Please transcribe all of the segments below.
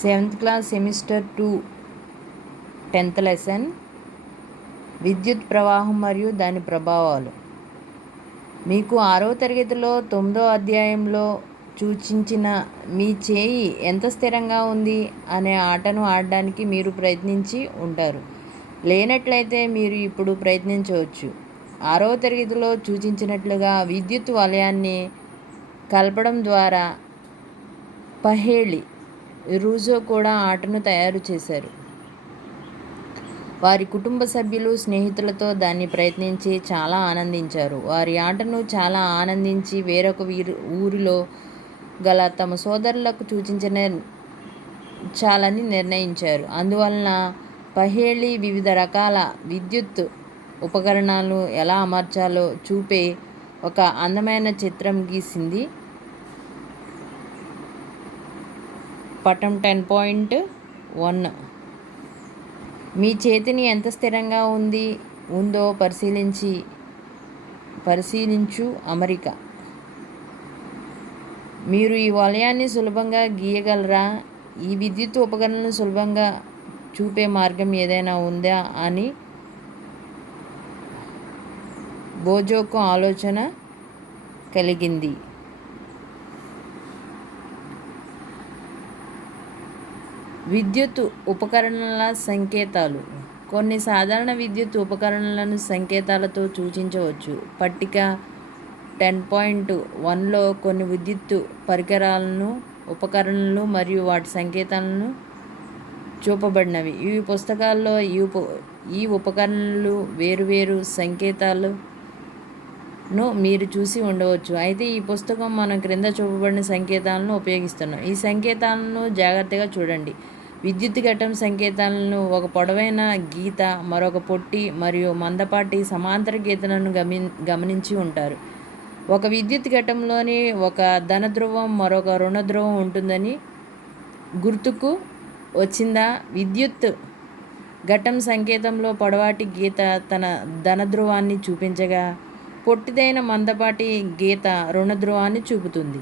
Seventh class semester 2 10th lesson విద్యుత్ ప్రవాహం మరియు దాని ప్రభావాలు. మీకు 6వ తరగతిలో 9వ అధ్యాయంలో సూచించిన మీ చేయి ఎంత స్థిరంగా ఉంది అనే ఆటను ఆడడానికి మీరు ప్రయత్నించి ఉంటారు. లేనట్లయితే మీరు ఇప్పుడు ప్రయత్నించవచ్చు. 6వ తరగతిలో సూచించినట్లుగా విద్యుత్ వలయాన్ని కలపడం ద్వారా పహేళి రూజో కూడా ఆటను తయారు చేశారు. వారి కుటుంబ సభ్యులు, స్నేహితులతో దాన్ని ప్రయత్నించి చాలా ఆనందించారు. వారి ఆటను చాలా ఆనందించి వేరొక ఊరిలో గల తమ సోదరులకు సూచించాలని నిర్ణయించారు. అందువలన పహేళి వివిధ రకాల విద్యుత్ ఉపకరణాలను ఎలా అమర్చాలో చూపే ఒక అందమైన చిత్రం గీసింది. పటం 10.1 మీ చేతిని ఎంత స్థిరంగా ఉందో పరిశీలించు అమరిక. మీరు ఈ వలయాన్ని సులభంగా గీయగలరా? ఈ విద్యుత్ ఉపకరణలను సులభంగా చూపే మార్గం ఏదైనా ఉందా అని బోజోకు ఆలోచన కలిగింది. విద్యుత్ ఉపకరణాల సంకేతాలు. కొన్ని సాధారణ విద్యుత్ ఉపకరణాలను సంకేతాలతో సూచించవచ్చు. పట్టిక 10.1లో కొన్ని విద్యుత్ ఉపకరణాలు మరియు వాటి సంకేతాలను చూపబడినవి. ఈ పుస్తకాల్లో ఈ ఉపకరణాలు వేరువేరు సంకేతాలను మీరు చూసి ఉండవచ్చు. అయితే ఈ పుస్తకం మనం క్రింద చూపబడిన సంకేతాలను ఉపయోగిస్తున్నాం. ఈ సంకేతాలను జాగ్రత్తగా చూడండి. విద్యుత్ ఘటం సంకేతాలను ఒక పొడవైన గీత, మరొక పొట్టి మరియు మందపాటి సమాంతర గీతలను గమనించి ఉంటారు. ఒక విద్యుత్ ఘటంలోని ఒక ధన ధ్రువం మరొక రుణ ధ్రువం ఉంటుందని గుర్తుకు వచ్చిందా? విద్యుత్ ఘటం సంకేతంలో పొడవాటి గీత తన ధన ధ్రువాన్ని చూపించగా, పొట్టిదైన మందపాటి గీత రుణ ధ్రువాన్ని చూపుతుంది.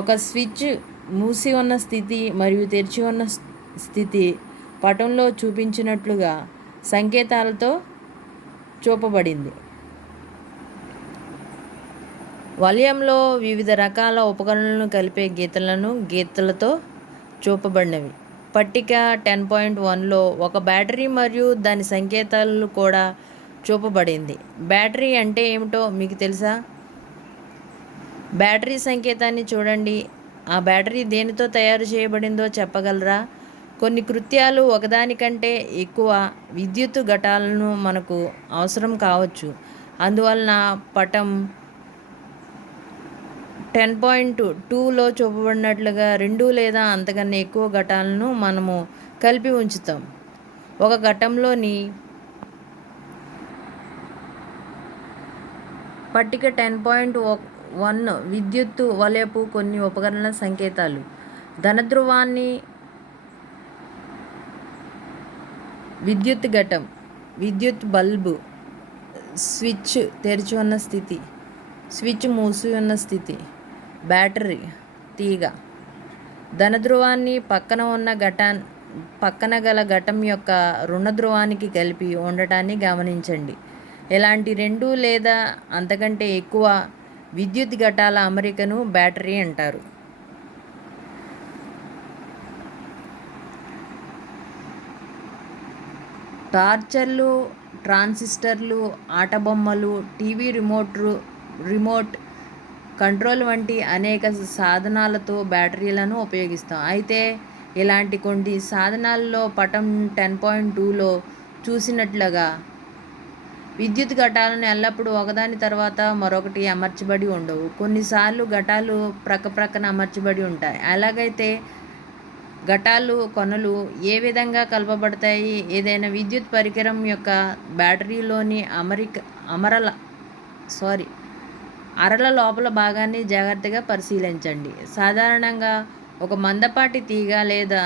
ఒక స్విచ్ మూసి ఉన్న స్థితి మరియు తెరిచి ఉన్న స్థితి పటంలో చూపించినట్లుగా సంకేతాలతో చూపబడింది. వలయంలో వివిధ రకాల ఉపకరణాలను కలిపే గీతలతో చూపబడినవి. పట్టిక 10.1లో ఒక బ్యాటరీ మరియు దాని సంకేతాలు కూడా చూపబడింది. బ్యాటరీ అంటే ఏమిటో మీకు తెలుసా? బ్యాటరీ సంకేతాన్ని చూడండి. ఆ బ్యాటరీ దేనితో తయారు చేయబడిందో చెప్పగలరా? కొన్ని కృత్యాలు ఒకదానికంటే ఎక్కువ విద్యుత్ ఘటాలను మనకు అవసరం కావచ్చు. అందువలన పటం 10.2లో చూపబడినట్లుగా 2 లేదా అంతకన్నా ఎక్కువ ఘటాలను మనము కలిపి ఉంచుతాం. ఒక ఘటంలోని పట్టిక 10.1 విద్యుత్ వలయపు కొన్ని ఉపకరణ సంకేతాలు. ధనధ్రువాన్ని విద్యుత్ ఘటం, విద్యుత్ బల్బు, స్విచ్ తెరిచి ఉన్న స్థితి, స్విచ్ మూసి ఉన్న స్థితి, బ్యాటరీ తీగ. ధనధ్రువాన్ని పక్కన గల ఘటం యొక్క రుణ ధ్రువానికి కలిపి ఉండటాన్ని గమనించండి. ఇలాంటి 2 లేదా అంతకంటే ఎక్కువ విద్యుత్ ఘటాల అమరికను బ్యాటరీ అంటారు. టార్చర్లు, ట్రాన్సిస్టర్లు, ఆటబొమ్మలు, టీవీ రిమోట్ కంట్రోల్ వంటి అనేక సాధనాలతో బ్యాటరీలను ఉపయోగిస్తాం. అయితే ఇలాంటి కొన్ని సాధనాల్లో పటం 10.2లో చూసినట్లుగా విద్యుత్ ఘటాలను ఎల్లప్పుడూ ఒకదాని తర్వాత మరొకటి అమర్చబడి ఉండవు. కొన్నిసార్లు ఘటాలు ప్రక్కన అమర్చబడి ఉంటాయి. అలాగైతే ఘటాలు కొనలు ఏ విధంగా కలపబడతాయి? ఏదైనా విద్యుత్ పరికరం యొక్క బ్యాటరీలోని అరల లోపల భాగాన్ని జాగ్రత్తగా పరిశీలించండి. సాధారణంగా ఒక మందపాటి తీగ లేదా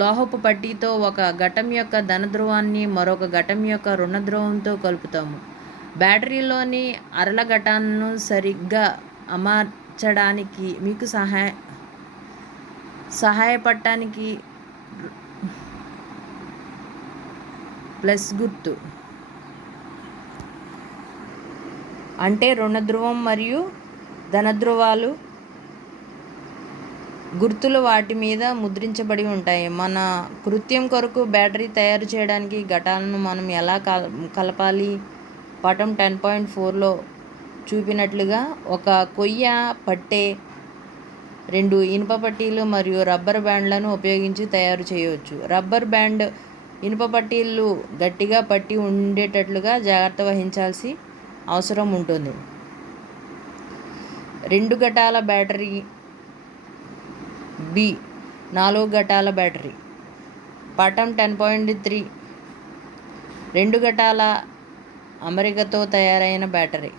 లోహపు పట్టీతో ఒక ఘటం యొక్క ధన ధ్రువాన్ని మరొక ఘటం యొక్క రుణ ధ్రువంతో కలుపుతాము. బ్యాటరీలోని అరల ఘటాలను సరిగ్గా అమర్చడానికి మీకు సహాయపడటానికి ప్లస్ గుర్తు అంటే రుణ ధ్రువం మరియు ధనధ్రువాలు గుర్తులు వాటి మీద ముద్రించబడి ఉంటాయి. మన కృత్యం కొరకు బ్యాటరీ తయారు చేయడానికి ఘటాలను మనం ఎలా కలపాలి? పటం 10.4లో చూపినట్లుగా ఒక కొయ్య పట్టే, 2 ఇనుప పట్టీలు మరియు రబ్బర్ బ్యాండ్లను ఉపయోగించి తయారు చేయవచ్చు. రబ్బర్ బ్యాండ్ ఇనుప పట్టీలు గట్టిగా పట్టి ఉండేటట్లుగా జాగ్రత్త వహించాల్సి అవసరం ఉంటుంది. 2 ఘటాల బ్యాటరీ బి 4 ఘటాల బ్యాటరీ. పటం 10.3 2 ఘటాల అమరికతో తయారైన బ్యాటరీ.